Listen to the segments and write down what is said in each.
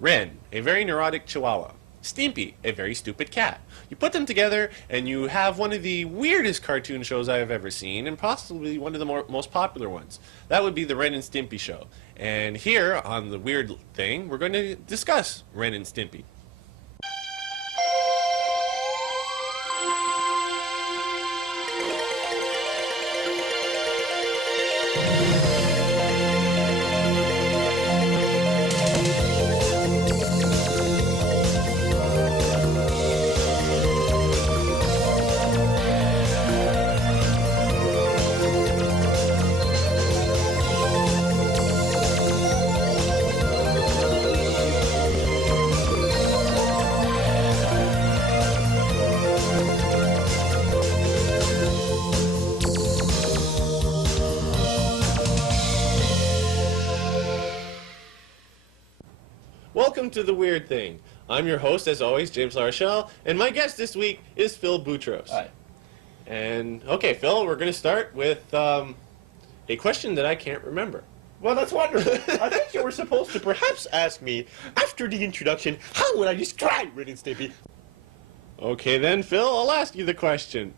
Ren, a very neurotic chihuahua. Stimpy, a very stupid cat. You put them together and you have one of the weirdest cartoon shows I have ever seen, and possibly one of the most popular ones. That would be the Ren and Stimpy show. And here on The Weird Thing, we're going to discuss Ren and Stimpy. Welcome to The Weird Thing. I'm your host, as always, James LaRochelle, and my guest this week is Phil Boutros. Hi. And, okay, Phil, we're going to start with a question that I can't remember. Well, that's wonderful. I think you were supposed to perhaps ask me, after the introduction, how would I describe Ren and Stimpy? Okay, then, Phil, I'll ask you the question.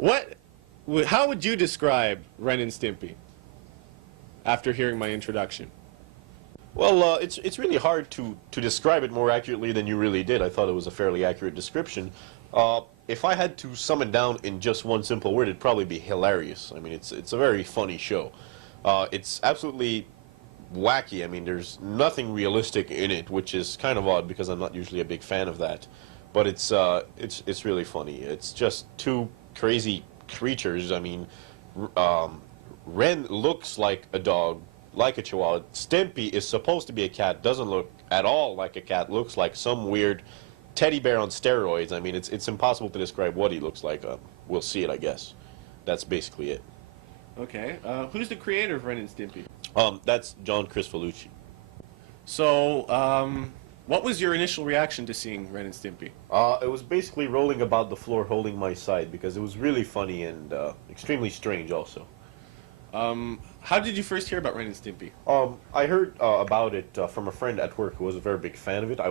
How would you describe Ren and Stimpy after hearing my introduction? Well, it's really hard to describe it more accurately than you really did. I thought it was a fairly accurate description. If I had to sum it down in just one simple word, it'd probably be hilarious. I mean, it's a very funny show. It's absolutely wacky. I mean, there's nothing realistic in it, which is kind of odd because I'm not usually a big fan of that. But it's really funny. It's just two crazy creatures. I mean, Ren looks like a dog, like a chihuahua. Stimpy is supposed to be a cat, doesn't look at all like a cat, looks like some weird teddy bear on steroids. I mean, it's impossible to describe what he looks like. We'll see it, I guess. That's basically it. Okay, who's the creator of Ren and Stimpy? That's John Cristofalucci. So, what was your initial reaction to seeing Ren and Stimpy? It was basically rolling about the floor holding my side because it was really funny and extremely strange also. How did you first hear about Ren and Stimpy? I heard about it from a friend at work who was a very big fan of it. I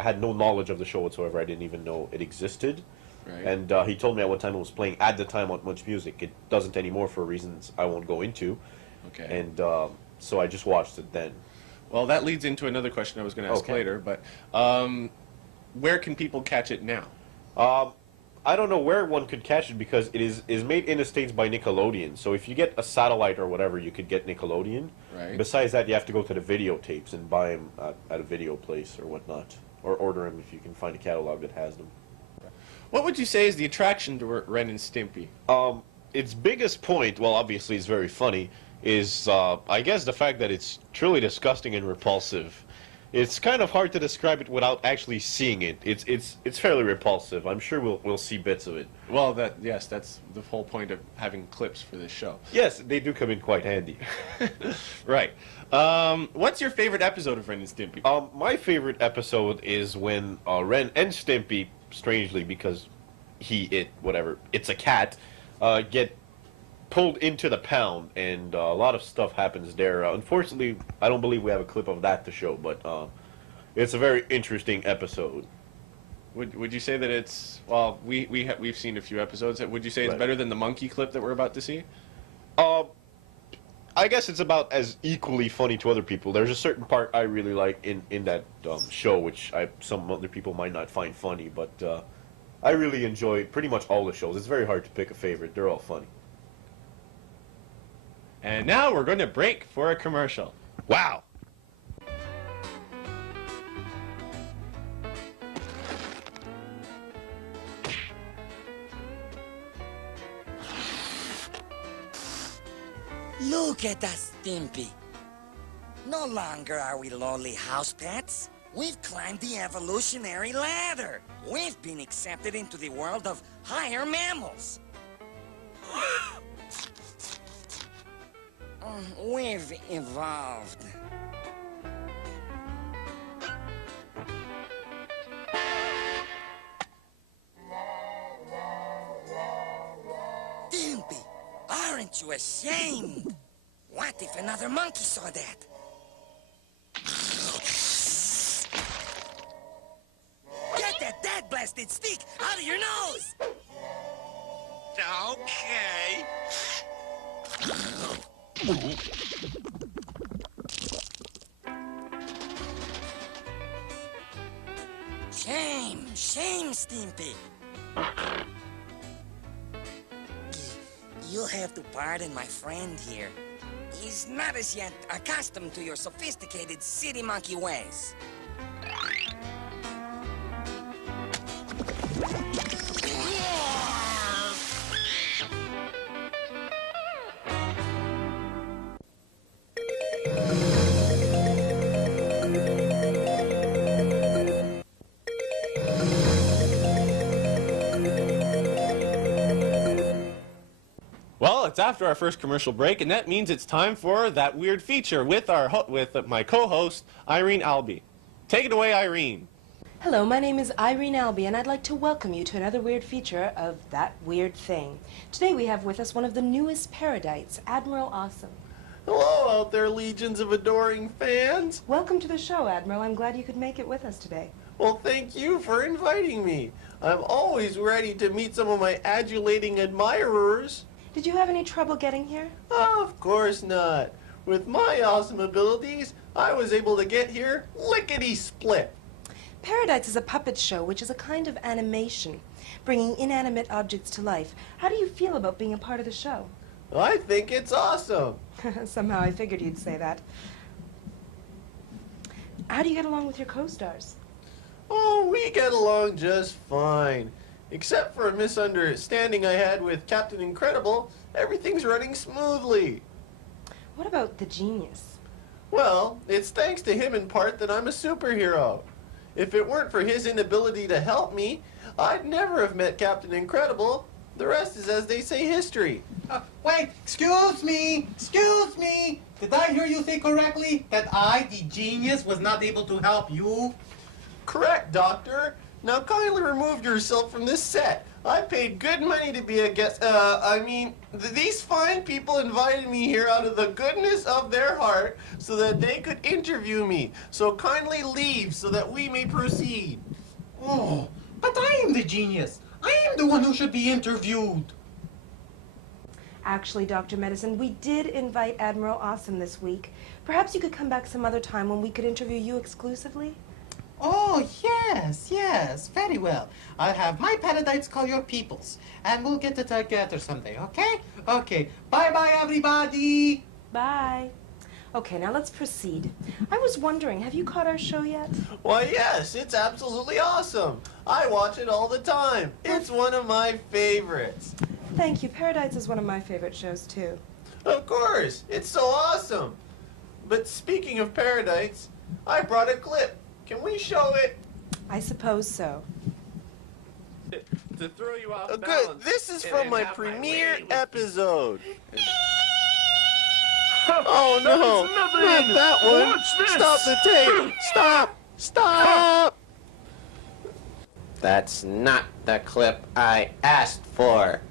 had no knowledge of the show whatsoever. I didn't even know it existed. Right. And he told me at what time it was playing at the time on Much Music. It doesn't anymore for reasons I won't go into. Okay. And so I just watched it then. Well, that leads into another question I was going to ask later, but where can people catch it now? I don't know where one could catch it because it is made in the States by Nickelodeon. So if you get a satellite or whatever, you could get Nickelodeon. Right. Besides that, you have to go to the videotapes and buy them at a video place or whatnot. Or order them if you can find a catalog that has them. What would you say is the attraction to Ren and Stimpy? Its biggest point, well, obviously it's very funny, is I guess the fact that it's truly disgusting and repulsive. It's kind of hard to describe it without actually seeing it. It's fairly repulsive. I'm sure we'll see bits of it. Well, that's the whole point of having clips for this show. Yes, they do come in quite handy. Right. What's your favorite episode of Ren and Stimpy? My favorite episode is when Ren and Stimpy, strangely because it's a cat, get pulled into the pound, and a lot of stuff happens there. Unfortunately, I don't believe we have a clip of that to show, but it's a very interesting episode. Would you say that it's, well, we've seen a few episodes. Would you say it's better than the monkey clip that we're about to see? I guess it's about as equally funny to other people. There's a certain part I really like in that show, which some other people might not find funny, but I really enjoy pretty much all the shows. It's very hard to pick a favorite. They're all funny. And now we're going to break for a commercial. Wow! Look at us, Stimpy. No longer are we lowly house pets. We've climbed the evolutionary ladder. We've been accepted into the world of higher mammals. We've evolved. Stimpy, aren't you ashamed? What if another monkey saw that? twisted stick out of your nose! Okay. Shame, shame, Stimpy. You'll have to pardon my friend here. He's not as yet accustomed to your sophisticated city monkey ways. Well, it's after our first commercial break, and that means it's time for that weird feature with my co-host Irene Albee. Take it away, Irene. Hello, my name is Irene Albee, and I'd like to welcome you to another weird feature of That Weird Thing. Today we have with us one of the newest Paradites, Admiral Awesome. Hello out there, legions of adoring fans. Welcome to the show, Admiral. I'm glad you could make it with us today. Well, thank you for inviting me. I'm always ready to meet some of my adulating admirers. Did you have any trouble getting here? Of course not. With my awesome abilities, I was able to get here lickety-split. Paradites is a puppet show, which is a kind of animation, bringing inanimate objects to life. How do you feel about being a part of the show? I think it's awesome. Somehow I figured you'd say that. How do you get along with your co-stars? Oh, we get along just fine. Except for a misunderstanding I had with Captain Incredible, everything's running smoothly. What about the genius? Well, it's thanks to him in part that I'm a superhero. If it weren't for his inability to help me, I'd never have met Captain Incredible. The rest is, as they say, history. Wait, excuse me! Did I hear you say correctly that I, the genius, was not able to help you? Correct, Doctor. Now kindly remove yourself from this set. I paid good money to be a guest. These fine people invited me here out of the goodness of their heart so that they could interview me. So kindly leave so that we may proceed. Oh, but I am the genius. I am the one who should be interviewed. Actually, Dr. Medicine, we did invite Admiral Awesome this week. Perhaps you could come back some other time when we could interview you exclusively? Oh, yes, very well. I'll have my Paradites call your peoples, and we'll get it together someday, okay? Okay, bye-bye, everybody! Bye. Okay, now let's proceed. I was wondering, have you caught our show yet? Why, yes, it's absolutely awesome. I watch it all the time. It's one of my favorites. Thank you. Paradites is one of my favorite shows, too. Of course, it's so awesome. But speaking of Paradites, I brought a clip. Can we show it? I suppose so. To throw you off Good. balance. This is and from my have premiere way with- episode. Oh no! Not that one! What's this? Stop the tape! Stop! Stop! That's not the clip I asked for.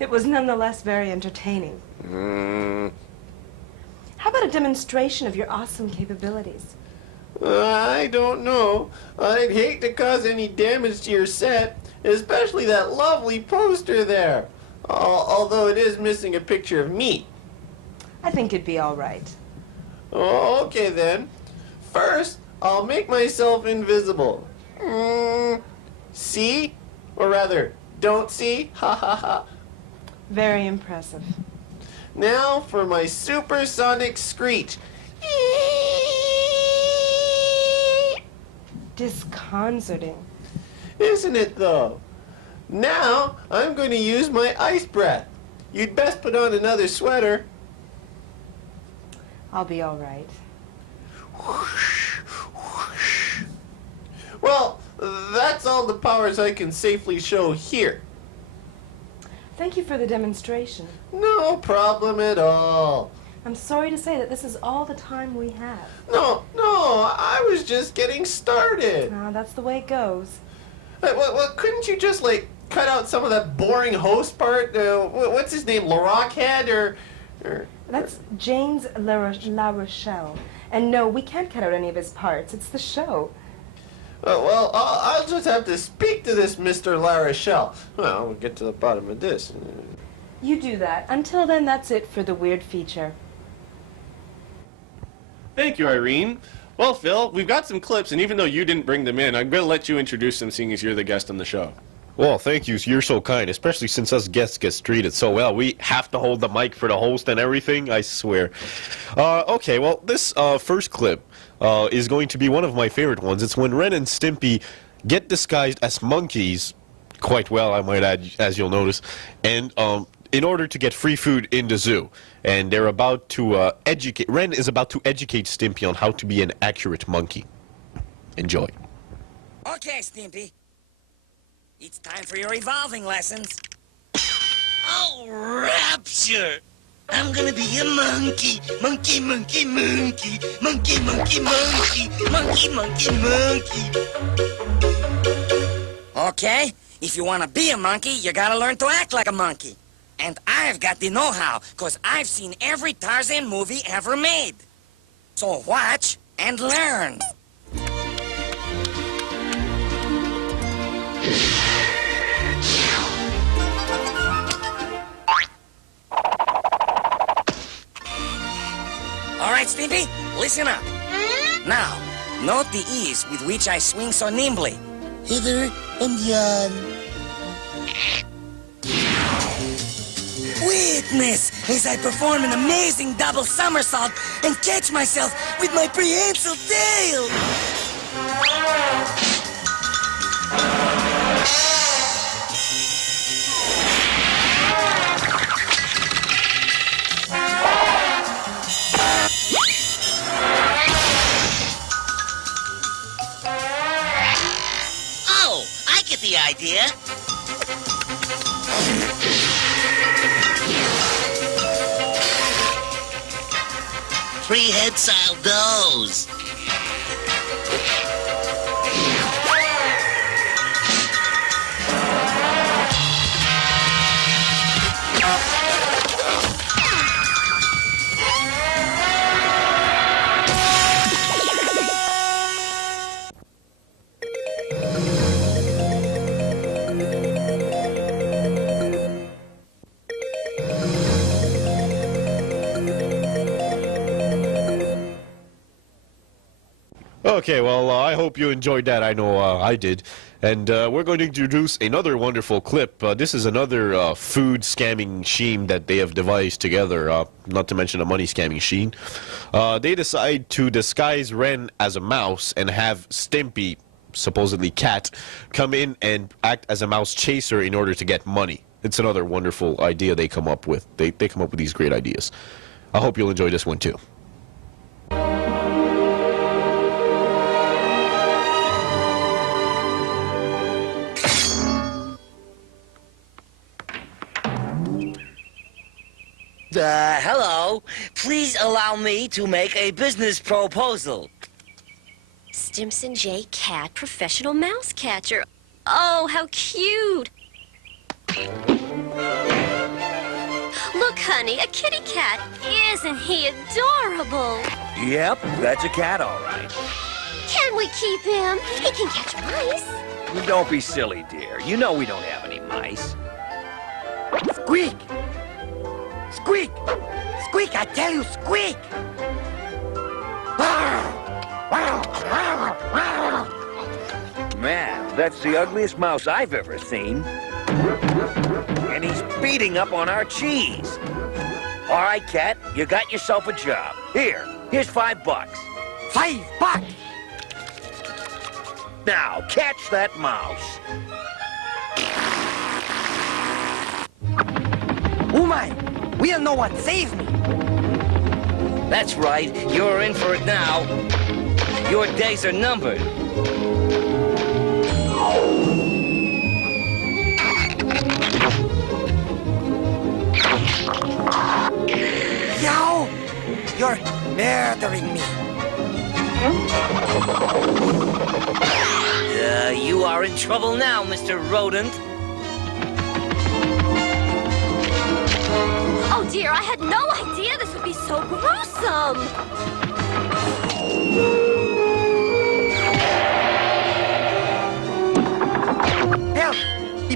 It was nonetheless very entertaining. Hmm. How about a demonstration of your awesome capabilities? I don't know. I'd hate to cause any damage to your set, especially that lovely poster there. Although it is missing a picture of me. I think it'd be all right. Oh, okay then. First, I'll make myself invisible. See? Or rather, don't see? Ha ha ha. Very impressive. Now for my supersonic screech. Disconcerting. Isn't it though? Now I'm going to use my ice breath. You'd best put on another sweater. I'll be all right. Well, that's all the powers I can safely show here. Thank you for the demonstration. No problem at all. I'm sorry to say that this is all the time we have. No, I was just getting started. That's the way it goes. Well, couldn't you just, cut out some of that boring host part? What's his name, LaRockhead, or... That's James La Rochelle. And no, we can't cut out any of his parts. It's the show. Well, I'll just have to speak to this Mr. La Rochelle. Well, we'll get to the bottom of this. You do that. Until then, that's it for the weird feature. Thank you, Irene. Well, Phil, we've got some clips, and even though you didn't bring them in, I'm going to let you introduce them, seeing as you're the guest on the show. Well, thank you. You're so kind, especially since us guests get treated so well. We have to hold the mic for the host and everything, I swear. Okay, well, this first clip is going to be one of my favorite ones. It's when Ren and Stimpy get disguised as monkeys, quite well, I might add, as you'll notice, and in order to get free food in the zoo. And they're about to educate, Ren is about to educate Stimpy on how to be an accurate monkey. Enjoy. Okay, Stimpy. It's time for your evolving lessons. Oh, rapture! I'm gonna be a monkey. Monkey, monkey, monkey. Monkey, monkey, monkey. Monkey, monkey, monkey. Okay, if you wanna be a monkey, you gotta learn to act like a monkey. And I've got the know-how, 'cause I've seen every Tarzan movie ever made. So watch and learn. All right, Stimpy, listen up. Now, note the ease with which I swing so nimbly. Hither and yon. Witness as I perform an amazing double somersault and catch myself with my prehensile tail. Oh, I get the idea. Prehensile nose. Okay, well, I hope you enjoyed that. I know I did. And we're going to introduce another wonderful clip. This is another food scamming scheme that they have devised together, not to mention a money scamming scheme. They decide to disguise Ren as a mouse and have Stimpy, supposedly cat, come in and act as a mouse chaser in order to get money. It's another wonderful idea they come up with. They come up with these great ideas. I hope you'll enjoy this one, too. Hello. Please allow me to make a business proposal. Stimson J. Cat, professional mouse catcher. Oh, how cute. Look, honey, a kitty cat. Isn't he adorable? Yep, that's a cat, all right. Can we keep him? He can catch mice. Don't be silly, dear. You know we don't have any mice. Squeak! Squeak! Squeak, I tell you, squeak! Man, that's the ugliest mouse I've ever seen. And he's beating up on our cheese. All right, cat, you got yourself a job. Here's $5. $5? Now, catch that mouse. Oh my! Will no one save me? That's right. You're in for it now. Your days are numbered. Yo! You're murdering me. You are in trouble now, Mr. Rodent. Oh, dear, I had no idea this would be so gruesome.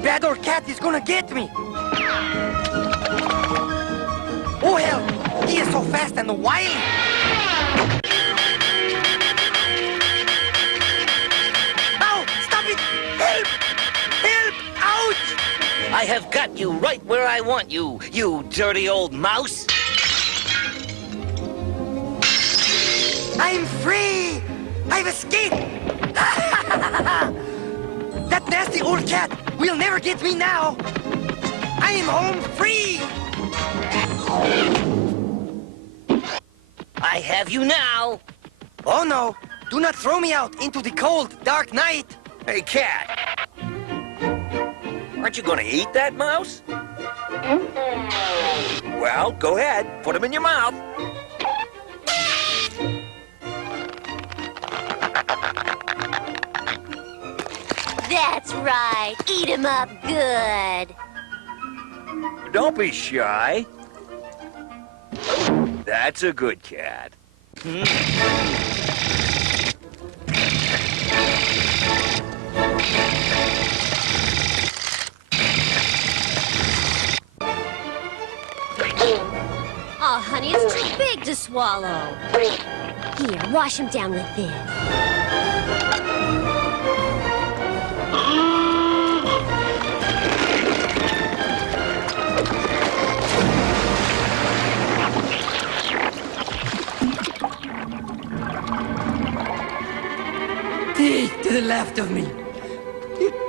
the bad old cat is gonna get me. Oh, hell, he is so fast and wily. Ow, stop it! Help! Help! Ouch! I have got you right where I want you, you dirty old mouse. I'm free! I've escaped! That nasty old cat will never get me now! I am home free! I have you now. Oh no! Do not throw me out into the cold, dark night! Hey, cat. Aren't you gonna eat that mouse? Well, go ahead. Put him in your mouth. That's right. Eat him up good. Don't be shy. That's a good cat. Oh, honey, it's too big to swallow. Here, wash him down with this. Teeth to the left of me.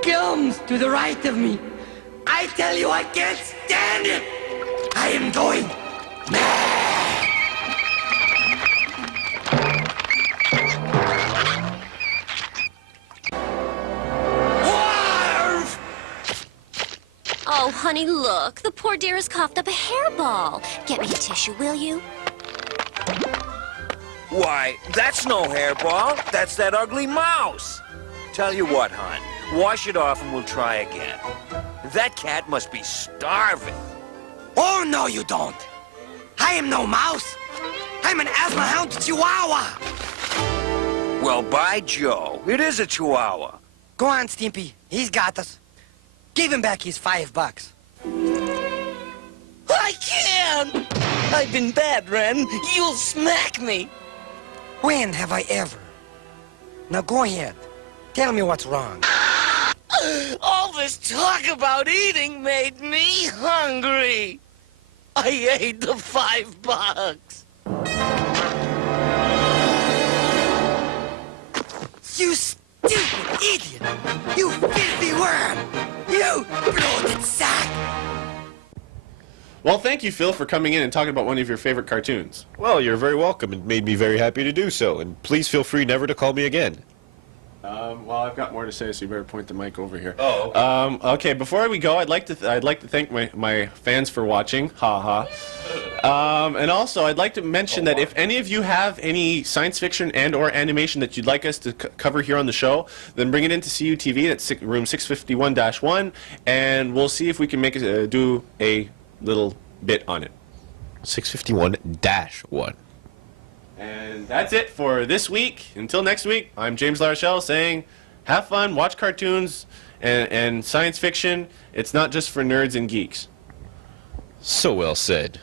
Gums to the right of me. I tell you, I can't stand it. I am going mad. Warf! Oh, honey, look. The poor dear has coughed up a hairball. Get me a tissue, will you? Why, that's no hairball. That's that ugly mouse. Tell you what, hon. Wash it off and we'll try again. That cat must be starving. Oh, no, you don't. I am no mouse. I'm an asthma hound chihuahua. Well, by Joe, it is a chihuahua. Go on, Stimpy. He's got us. Give him back his $5. I can't! I've been bad, Ren. You'll smack me. When have I ever? Now go ahead. Tell me what's wrong. All this talk about eating made me hungry. I ate the $5. You stupid idiot! You filthy worm! You bloated sack! Well, thank you, Phil, for coming in and talking about one of your favorite cartoons. Well, you're very welcome. It made me very happy to do so. And please feel free never to call me again. Well, I've got more to say, so you better point the mic over here. Oh, okay. Okay, before we go, I'd like to thank my fans for watching. Ha ha. And also, I'd like to mention that if any of you have any science fiction and/or animation that you'd like us to cover here on the show, then bring it into CUTV at room 651-1, and we'll see if we can make do a little bit on it. 651-1. And that's it for this week. Until next week, I'm James LaRochelle saying, have fun, watch cartoons and science fiction. It's not just for nerds and geeks. So well said.